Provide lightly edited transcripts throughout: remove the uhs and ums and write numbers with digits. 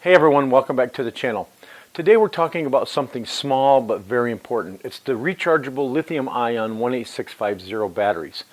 Hey everyone, welcome back to the channel. Today we're talking about something small but very important. It's the rechargeable lithium-ion 18650 batteries.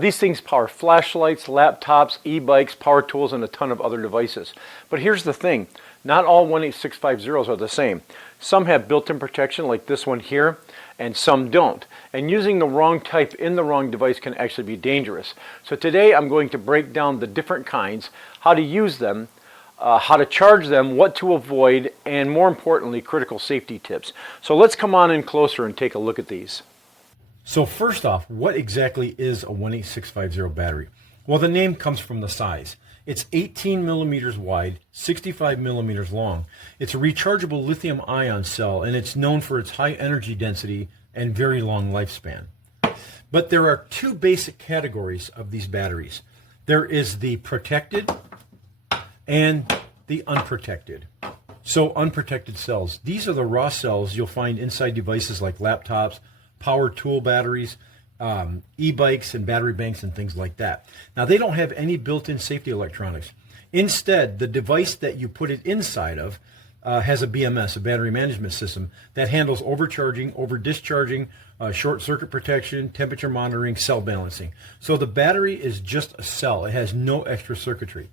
These things power flashlights, laptops, e-bikes, power tools, and a ton of other devices. But here's the thing, not all 18650s are the same. Some have built-in protection like this one here, and some don't. And using the wrong type in the wrong device can actually be dangerous. So today I'm going to break down the different kinds, how to use them, how to charge them, what to avoid, and more importantly, critical safety tips. So let's come on in closer and take a look at these. So first off, what exactly is a 18650 battery? Well, the name comes from the size. It's 18 millimeters wide, 65 millimeters long. It's a rechargeable lithium ion cell, and it's known for its high energy density and very long lifespan. But there are two basic categories of these batteries. There is the protected and the unprotected. So unprotected cells, these are the raw cells you'll find inside devices like laptops, power tool batteries, e-bikes and battery banks and things like that. Now they don't have any built-in safety electronics. Instead, the device that you put it inside of has a BMS, a battery management system, that handles overcharging, over-discharging, short circuit protection, temperature monitoring, cell balancing. So the battery is just a cell. It has no extra circuitry.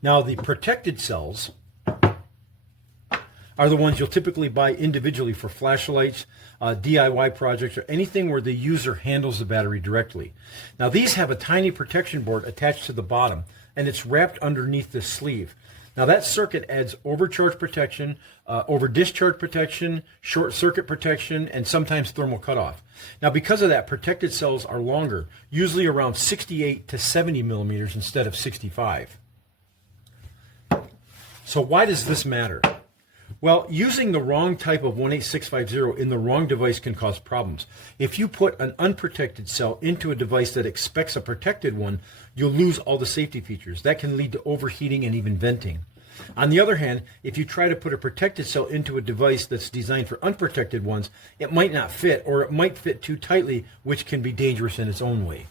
Now the protected cells are the ones you'll typically buy individually for flashlights, DIY projects, or anything where the user handles the battery directly. Now these have a tiny protection board attached to the bottom, and it's wrapped underneath the sleeve. Now that circuit adds overcharge protection, over discharge protection, short circuit protection, and sometimes thermal cutoff. Now because of that, protected cells are longer, usually around 68 to 70 millimeters instead of 65. So why does this matter? Well, using the wrong type of 18650 in the wrong device can cause problems. If you put an unprotected cell into a device that expects a protected one, you'll lose all the safety features. That can lead to overheating and even venting. On the other hand, if you try to put a protected cell into a device that's designed for unprotected ones, it might not fit, or it might fit too tightly, which can be dangerous in its own way.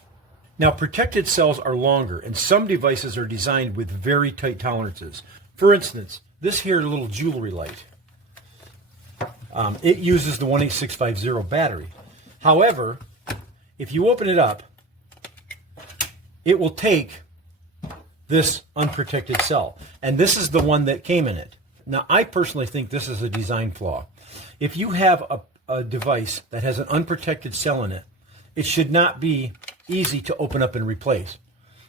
Now, protected cells are longer, and some devices are designed with very tight tolerances. For instance, this here little jewelry light, it uses the 18650 battery. However, if you open it up, it will take this unprotected cell. And this is the one that came in it. Now, I personally think this is a design flaw. If you have a device that has an unprotected cell in it, it should not be easy to open up and replace.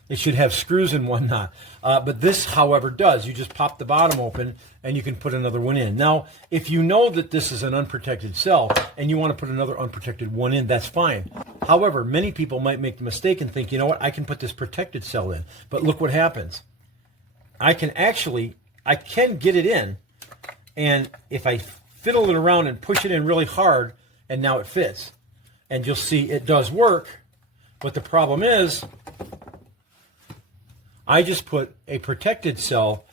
It should have screws and whatnot. But this, however, does. You just pop the bottom open and you can put another one in. Now, if you know that this is an unprotected cell and you want to put another unprotected one in, that's fine. However, many people might make the mistake and think, you know what, I can put this protected cell in. But look what happens. I can get it in, and if I fiddle it around and push it in really hard, and now it fits. And you'll see it does work, but the problem is, I just put a protected cell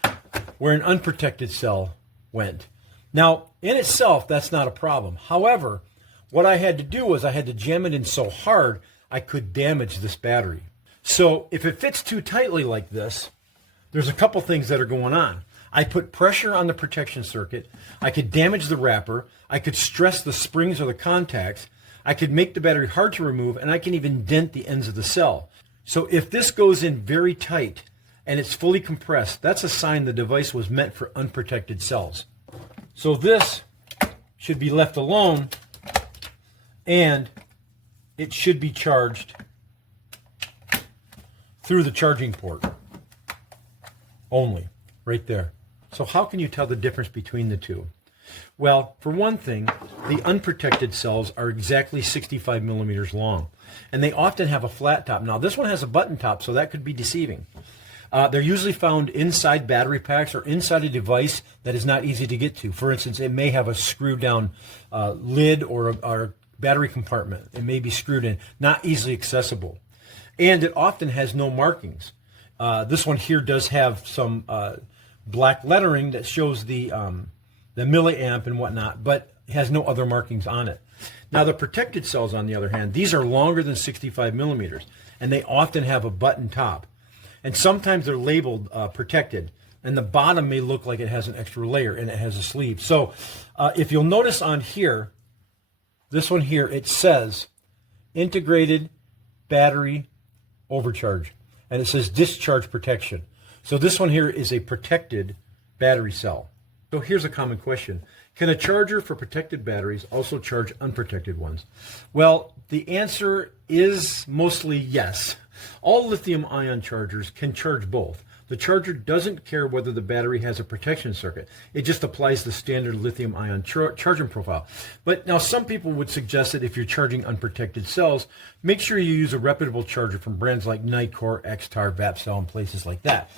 where an unprotected cell went. Now, in itself, that's not a problem. However, what I had to do was I had to jam it in so hard I could damage this battery. So if it fits too tightly like this, there's a couple things that are going on. I put pressure on the protection circuit. I could damage the wrapper. I could stress the springs or the contacts. I could make the battery hard to remove, and I can even dent the ends of the cell. So if this goes in very tight and it's fully compressed, that's a sign the device was meant for unprotected cells. So this should be left alone, and it should be charged through the charging port only, right there. So how can you tell the difference between the two? Well, for one thing, the unprotected cells are exactly 65 millimeters long, and they often have a flat top. Now, this one has a button top, so that could be deceiving. They're usually found inside battery packs or inside a device that is not easy to get to. For instance, it may have a screwed down lid or a battery compartment. It may be screwed in, not easily accessible. And it often has no markings. This one here does have some black lettering that shows the milliamp and whatnot, but has no other markings on it. Now the protected cells, on the other hand, these are longer than 65 millimeters, and they often have a button top. And sometimes they're labeled protected, and the bottom may look like it has an extra layer and it has a sleeve. So if you'll notice on here, this one here, it says integrated battery overcharge, and it says discharge protection. So this one here is a protected battery cell. So here's a common question. Can a charger for protected batteries also charge unprotected ones? Well, the answer is mostly yes. All lithium-ion chargers can charge both. The charger doesn't care whether the battery has a protection circuit. It just applies the standard lithium-ion charging profile. But now some people would suggest that if you're charging unprotected cells, make sure you use a reputable charger from brands like Nicor, Xtar, Vapcell, and places like that.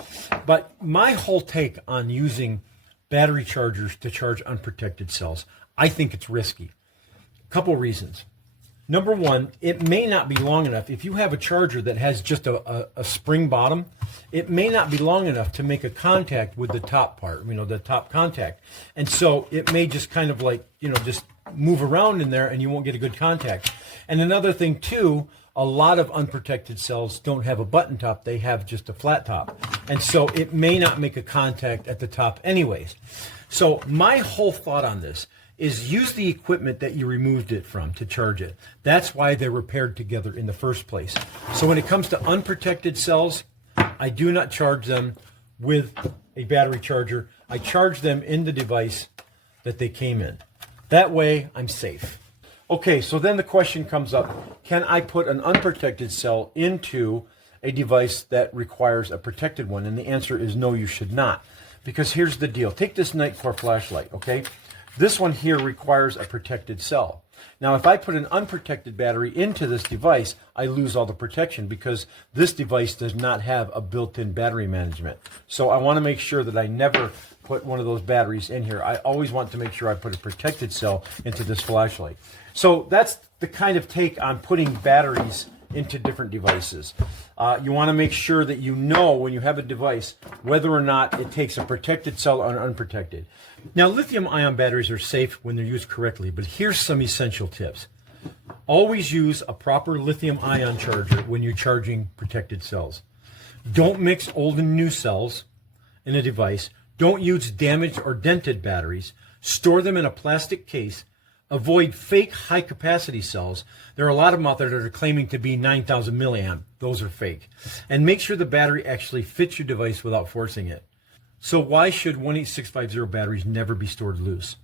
But my whole take on using battery chargers to charge unprotected cells, I think it's risky. A couple reasons. Number one, it may not be long enough. If you have a charger that has just a spring bottom, it may not be long enough to make a contact with the top part, the top contact. And so it may just kind of like, just move around in there and you won't get a good contact. And another thing too, a lot of unprotected cells don't have a button top, they have just a flat top. And so it may not make a contact at the top anyways. So my whole thought on this is use the equipment that you removed it from to charge it. That's why they were paired together in the first place. So when it comes to unprotected cells, I do not charge them with a battery charger. I charge them in the device that they came in. That way I'm safe. Okay, so then the question comes up, can I put an unprotected cell into a device that requires a protected one? And the answer is no, you should not. Because here's the deal. Take this Nicor flashlight, okay? This one here requires a protected cell. Now, if I put an unprotected battery into this device, I lose all the protection because this device does not have a built-in battery management. So I want to make sure that I never put one of those batteries in here. I always want to make sure I put a protected cell into this flashlight. So that's the kind of take on putting batteries into different devices. You want to make sure that you know when you have a device whether or not it takes a protected cell or unprotected. Now, lithium-ion batteries are safe when they're used correctly, but here's some essential tips. Always use a proper lithium-ion charger when you're charging protected cells. Don't mix old and new cells in a device. Don't use damaged or dented batteries. Store them in a plastic case. Avoid fake high-capacity cells. There are a lot of them out there that are claiming to be 9,000 milliamp. Those are fake. And make sure the battery actually fits your device without forcing it. So why should 18650 batteries never be stored loose?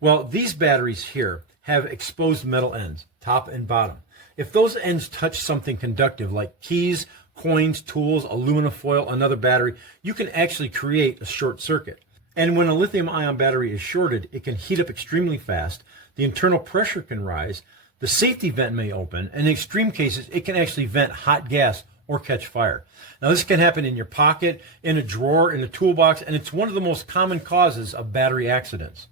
Well, these batteries here have exposed metal ends, top and bottom. If those ends touch something conductive like keys, coins, tools, aluminum foil, another battery, you can actually create a short circuit. And when a lithium-ion battery is shorted, it can heat up extremely fast. The internal pressure can rise, the safety vent may open, and in extreme cases, it can actually vent hot gas or catch fire. Now, this can happen in your pocket, in a drawer, in a toolbox, and it's one of the most common causes of battery accidents.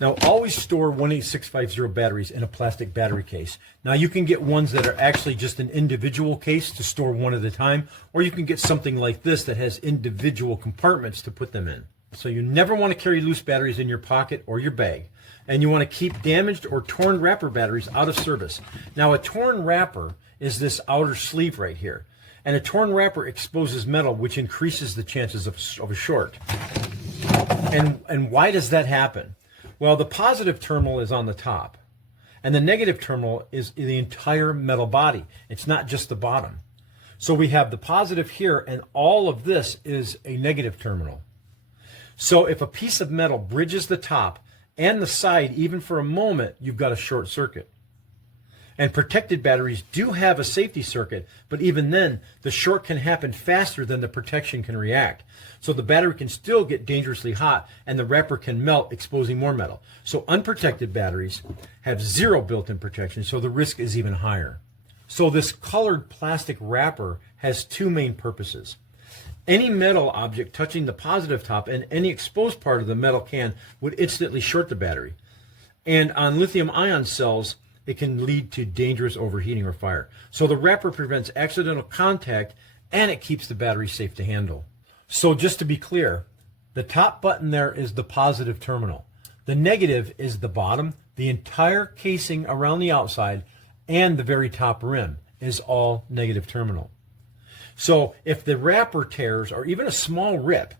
Now, always store 18650 batteries in a plastic battery case. Now, you can get ones that are actually just an individual case to store one at a time, or you can get something like this that has individual compartments to put them in. So you never want to carry loose batteries in your pocket or your bag. And you want to keep damaged or torn wrapper batteries out of service. Now, a torn wrapper is this outer sleeve right here. And a torn wrapper exposes metal, which increases the chances of a short. And why does that happen? Well, the positive terminal is on the top, and the negative terminal is in the entire metal body. It's not just the bottom. So we have the positive here, and all of this is a negative terminal. So if a piece of metal bridges the top and the side, even for a moment, you've got a short circuit. And protected batteries do have a safety circuit, but even then, the short can happen faster than the protection can react. So the battery can still get dangerously hot, and the wrapper can melt, exposing more metal. So unprotected batteries have zero built-in protection, so the risk is even higher. So this colored plastic wrapper has two main purposes. Any metal object touching the positive top and any exposed part of the metal can would instantly short the battery. And on lithium-ion cells, it can lead to dangerous overheating or fire. So the wrapper prevents accidental contact, and it keeps the battery safe to handle. So just to be clear, the top button there is the positive terminal. The negative is the bottom. The entire casing around the outside and the very top rim is all negative terminal. So if the wrapper tears or even a small rip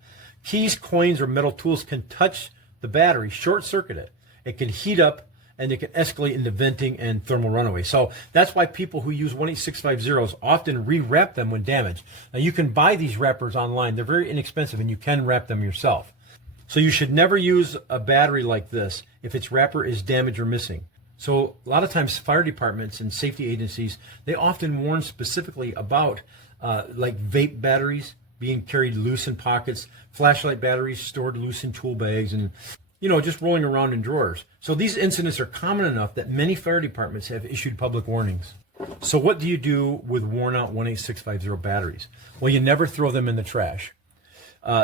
Keys, coins, or metal tools can touch the battery, short circuit it. It can heat up and it can escalate into venting and thermal runaway. So that's why people who use 18650s often re-wrap them when damaged. Now you can buy these wrappers online. They're very inexpensive and you can wrap them yourself. So you should never use a battery like this if its wrapper is damaged or missing. So a lot of times fire departments and safety agencies, they often warn specifically about like vape batteries being carried loose in pockets, flashlight batteries stored loose in tool bags, and just rolling around in drawers. So these incidents are common enough that many fire departments have issued public warnings. So what do you do with worn out 18650 batteries? Well, you never throw them in the trash.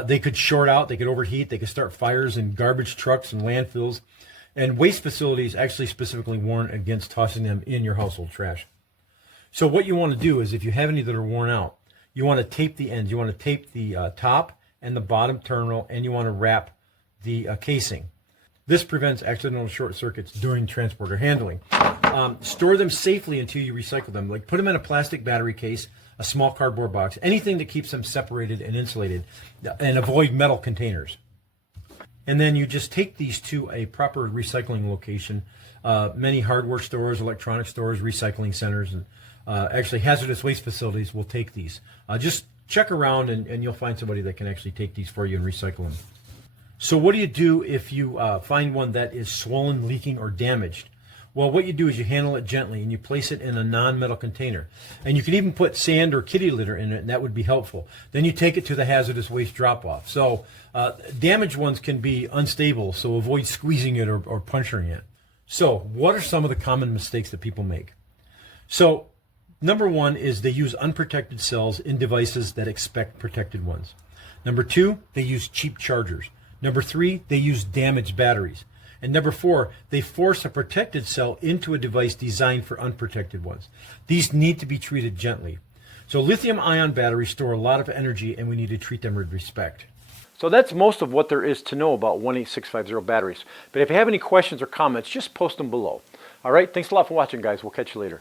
They could short out, they could overheat, they could start fires in garbage trucks and landfills. And waste facilities actually specifically warn against tossing them in your household trash. So what you want to do is, if you have any that are worn out, you want to tape the ends. You want to tape the top and the bottom terminal, and you want to wrap the casing. This prevents accidental short circuits during transport or handling. Store them safely until you recycle them. Like put them in a plastic battery case, a small cardboard box, anything that keeps them separated and insulated, and avoid metal containers. And then you just take these to a proper recycling location. Many hardware stores, electronic stores, recycling centers, and actually hazardous waste facilities will take these. Just check around and you'll find somebody that can actually take these for you and recycle them. So what do you do if you find one that is swollen, leaking, or damaged? Well, what you do is you handle it gently and you place it in a non-metal container. And you can even put sand or kitty litter in it, and that would be helpful. Then you take it to the hazardous waste drop-off. So damaged ones can be unstable, so avoid squeezing it or puncturing it. So what are some of the common mistakes that people make? So number one is they use unprotected cells in devices that expect protected ones. Number two, they use cheap chargers. Number three, they use damaged batteries. And number four, they force a protected cell into a device designed for unprotected ones. These need to be treated gently. So lithium-ion batteries store a lot of energy, and we need to treat them with respect. So that's most of what there is to know about 18650 batteries. But if you have any questions or comments, just post them below. All right, thanks a lot for watching, guys. We'll catch you later.